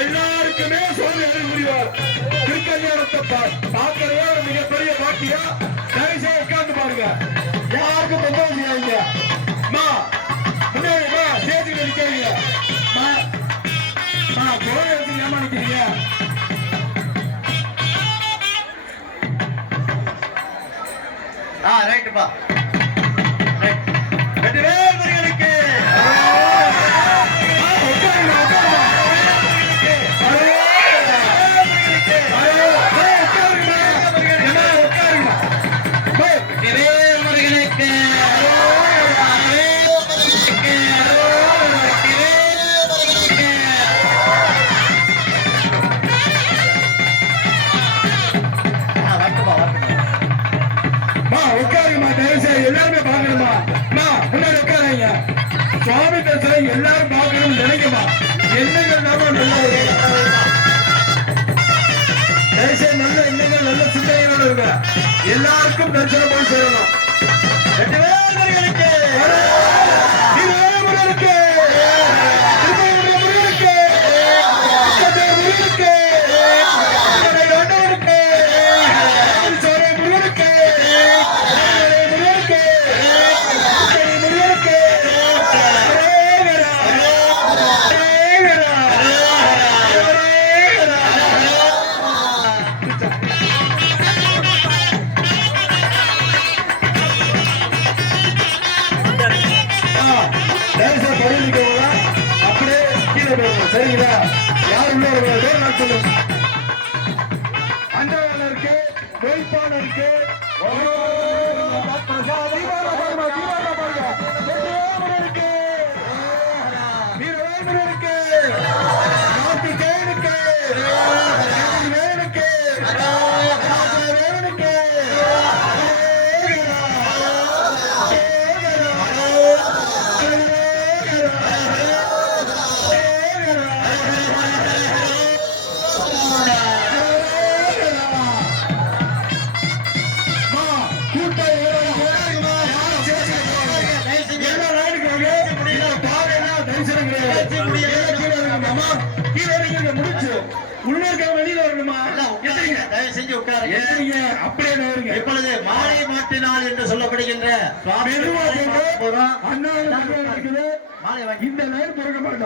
எல்லாருக்குமே சுவாமி புரிவார். திருக்கல்யாணத்தை பா- ஒரு மிகப்பெரிய பாக்கியம். நைஸா உட்கார்ந்து பாருங்க. யாருக்கும் தொந்தரவு செய்யாதீங்க. முன்னாடி நிற்கிறீங்க ரைட்டுப்பா ரைட் ரெண்டு உட்காருமா உட்காருங்கம்மா, எல்லாருமே பாக்கணுமா மா, முன்னாடி உட்காருங்க சுவாமி தரிசனம் எல்லாரும் பார்க்கணும்னு நினைக்குமா எண்ணங்கள் நாம நல்லது தயவுசெய்து நல்ல எண்ணங்கள் நல்ல சிந்தனைகளோட இருக்க எல்லாருக்கும் தரிசனம் போய் சேரணும். அப்படியே கீழே போகணும் சரிங்களா யார் உள்ள வருவாங்க நான் இப்பொழுது மாலை மாட்டு நாள் என்று சொல்லப்படுகின்ற. மாலை வாங்கி. இந்த லைன் பிறக்க மாட்டோம்